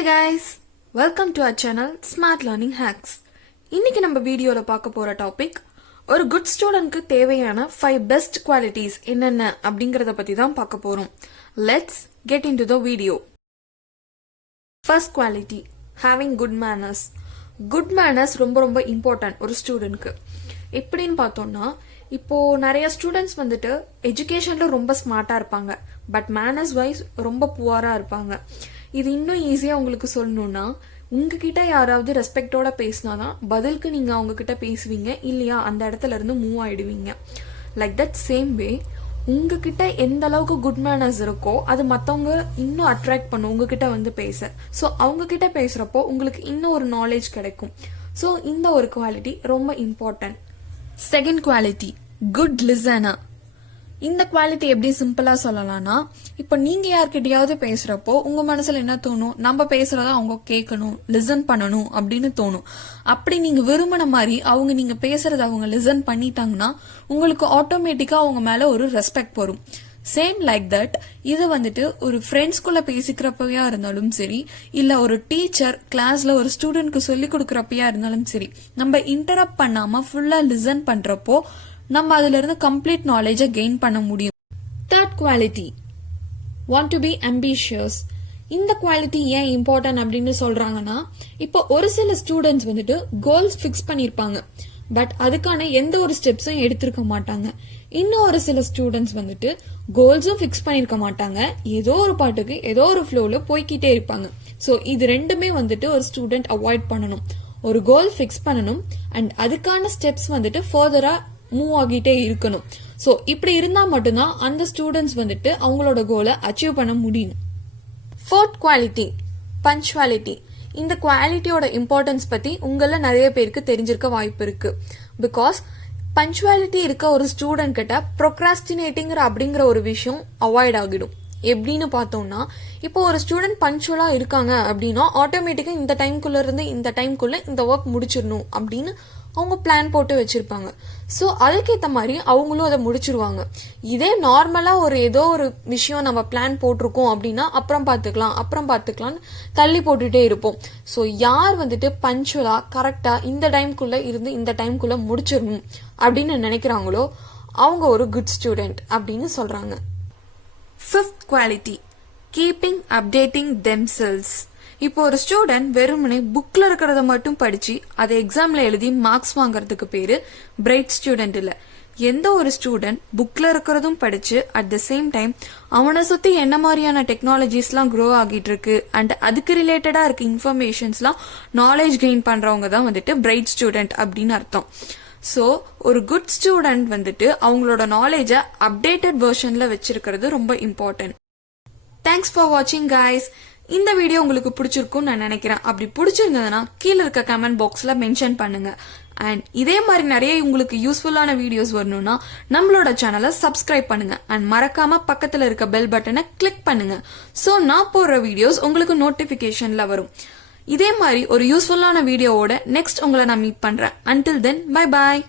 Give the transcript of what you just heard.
Hi guys, welcome to our channel Smart Learning Hacks. இன்னைக்கு நம்ம வீடியோல பார்க்க போற டாபிக் ஒரு குட் ஸ்டூடெண்ட்க்கு தேவையான 5 பெஸ்ட் குவாலிட்டிஸ் என்னென்ன அப்படிங்கறத பத்தி தான் பார்க்க போறோம். Let's get into the video. First quality, having good manners. Good manners ரொம்ப இம்பார்ட்டன்ட் ஒரு ஸ்டூடெண்ட்க்கு. எப்படின்னு பார்த்தோம்னா இப்போ நிறைய ஸ்டூடெண்ட்ஸ் வந்துட்டு எஜுகேஷன்ல ரொம்ப ஸ்மார்ட்டா இருப்பாங்க, பட் மேனர்ஸ் வைஸ் ரொம்ப புவரா இருப்பாங்க. இது இன்னும் ஈஸியா உங்களுக்கு சொல்லணும்னா, உங்ககிட்ட யாராவது ரெஸ்பெக்டோட பேசினாதான் பதிலுக்கு நீங்க அவங்க கிட்ட பேசுவீங்க, இல்லையா அந்த இடத்துல இருந்து மூவ் ஆயிடுவீங்க. லைக் தட் சேம் வே உங்ககிட்ட எந்த அளவுக்கு குட் மேனர்ஸ் இருக்கோ அது மத்தவங்க இன்னும் அட்ராக்ட் பண்ணும் உங்ககிட்ட வந்து பேச. ஸோ அவங்க கிட்ட பேசுறப்போ உங்களுக்கு இன்னும் ஒரு நாலேஜ் கிடைக்கும். ஸோ இந்த ஒரு குவாலிட்டி ரொம்ப important. Second quality, good listener. இந்த குவாலிட்டி எப்படி சிம்பிளா சொல்லலாம்னா, இப்ப நீங்க யார்கிட்டயாவது பேசுறப்போ உங்க மனசுல என்ன தோணும், நம்ம பேசுறத அவங்க கேட்கணும், லிசன் பண்ணணும் அப்படின்னு தோணும். அப்படி நீங்க விரும்பின மாதிரி அவங்க நீங்க பேசுறத அவங்க லிசன் பண்ணிட்டாங்கன்னா உங்களுக்கு ஆட்டோமேட்டிக்கா அவங்க மேல ஒரு ரெஸ்பெக்ட் வரும். சேம் லைக் தட் இது வந்துட்டு ஒரு ஃப்ரெண்ட்ஸ்குள்ள பேசிக்கிறப்பயா இருந்தாலும் சரி, இல்ல ஒரு டீச்சர் கிளாஸ்ல ஒரு ஸ்டூடெண்ட்க்கு சொல்லி கொடுக்கறப்பயா இருந்தாலும் சரி, நம்ம இன்டரப்ட் பண்ணாம ஃபுல்லா லிசன் பண்றப்போ நம்ம அதுல இருந்து கம்ப்ளீட் நாலேஜை கெயின் பண்ண முடியும். Third quality, want to be ambitious. இந்த குவாலிட்டி ஏன் இம்பார்ட்டன்ட் அப்படின்னு சொல்றாங்கன்னா, இப்போ ஒரு சில ஸ்டூடெண்ட்ஸ் வந்துட்டு கோல்ஸ் ஃபிக்ஸ் பண்ணிருப்பாங்க, பட் அதுக்கான எந்த ஒரு ஸ்டெப்ஸும் எடுத்திருக்க மாட்டாங்க. இன்னும் ஒரு சில ஸ்டூடெண்ட்ஸ் வந்துட்டு கோல்ஸும் ஃபிக்ஸ் பண்ணிருக்க மாட்டாங்க, ஏதோ ஒரு பாட்டுக்கு ஏதோ ஒரு ஃப்ளோல போய்கிட்டே இருப்பாங்க. சோ இது ரெண்டுமே வந்துட்டு ஒரு ஸ்டூடெண்ட் அவாய்ட் பண்ணணும். ஒரு கோல் ஃபிக்ஸ் பண்ணணும் அண்ட் அதுக்கான ஸ்டெப்ஸ் வந்துட்டு ஃபர்தரா மூவ் ஆகிட்டே இருக்கணும். சோ இப்படி இருந்தா மட்டும்தான் அந்த ஸ்டூடெண்ட்ஸ் வந்துட்டு அவங்களோட கோலை அச்சீவ் பண்ண முடியும். Fourth quality, punctuality. இந்த குவாலிட்டியோட இம்பார்ட்டன்ஸ் பத்தி உங்கள நிறைய பேருக்கு தெரிஞ்சிருக்க வாய்ப்பு இருக்கு. பிகாஸ் பங்க்சுவாலிட்டி இருக்க ஒரு ஸ்டூடெண்ட் கிட்ட ப்ரொக்ராஸ்டினேட்டிங் அப்படிங்கிற ஒரு விஷயம் அவாய்ட் ஆகிடும். எப்படின்னு பார்த்தோம்னா, இப்போ ஒரு ஸ்டூடெண்ட் பங்க்சுவலா இருக்காங்க அப்படின்னா ஆட்டோமேட்டிக்கா இந்த டைம்குள்ள இருந்து இந்த டைம்குள்ள இந்த ஒர்க் முடிச்சிடணும் அப்படின்னு அவங்க பிளான் போட்டு வச்சிருப்பாங்க. சோ அதுக்கேத்த மாதிரி அவங்களும் அதை முடிச்சிருவாங்க. இதே நார்மலா ஒரு ஏதோ ஒரு விஷயம் நம்ம பிளான் போட்டிருக்கோம் அப்படின்னா அப்புறம் பாத்துக்கலாம்னு தள்ளி போட்டுட்டே இருப்போம். சோ யார் வந்துட்டு பங்க்சுவலா கரெக்டா இந்த டைம்குள்ள இருந்து இந்த டைம்குள்ள முடிச்சிடணும் அப்படின்னு நினைக்கிறாங்களோ அவங்க ஒரு குட் ஸ்டூடெண்ட் அப்படின்னு சொல்றாங்க. Fifth quality, keeping updating themselves. இப்போ ஒரு ஸ்டூடெண்ட் வெறுமனே புக்ல இருக்கிறத மட்டும் படிச்சு அதை எக்ஸாம்ல எழுதி மார்க்ஸ் வாங்கறதுக்கு பேரு பிரைட் ஸ்டூடெண்ட் இல்ல. எந்த ஒரு ஸ்டூடெண்ட் புக்ல இருக்கிறதும் படிச்சு அட் த சேம் டைம் அவனை சுத்தி என்ன மாதிரியான டெக்னாலஜிஸ் எல்லாம் க்ரோ ஆகிட்டு இருக்கு அண்ட் அதுக்கு ரிலேட்டடா இருக்க இன்ஃபர்மேஷன்ஸ் எல்லாம் நாலேஜ் கெயின் பண்றவங்க தான் வந்துட்டு பிரைட் ஸ்டூடெண்ட் அப்படின்னு அர்த்தம். சோ ஒரு குட் ஸ்டூடெண்ட் வந்துட்டு அவங்களோட நாலேஜ அப்டேட்டட் வெர்ஷன்ல வச்சிருக்கிறது ரொம்ப இம்பார்ட்டன்ட். தேங்க்ஸ் ஃபார் வாட்சிங் கைஸ். இந்த வீடியோ உங்களுக்கு பிடிச்சிருக்கும் நான் நினைக்கிறேன். அப்படி பிடிச்சிருந்ததுன்னா கீழே இருக்க கமெண்ட் பாக்ஸ்ல மென்ஷன் பண்ணுங்க. அண்ட் இதே மாதிரி நிறைய உங்களுக்கு யூஸ்ஃபுல்லான வீடியோஸ் வரணும்னா நம்மளோட சேனலை சப்ஸ்கிரைப் பண்ணுங்க அண்ட் மறக்காம பக்கத்துல இருக்க பெல் பட்டனை கிளிக் பண்ணுங்க. சோ நான் போடுற வீடியோஸ் உங்களுக்கு நோட்டிபிகேஷன்ல வரும். இதே மாதிரி ஒரு யூஸ்ஃபுல்லான வீடியோவோட நெக்ஸ்ட் உங்களை நான் மீட் பண்றேன். Until then, bye bye.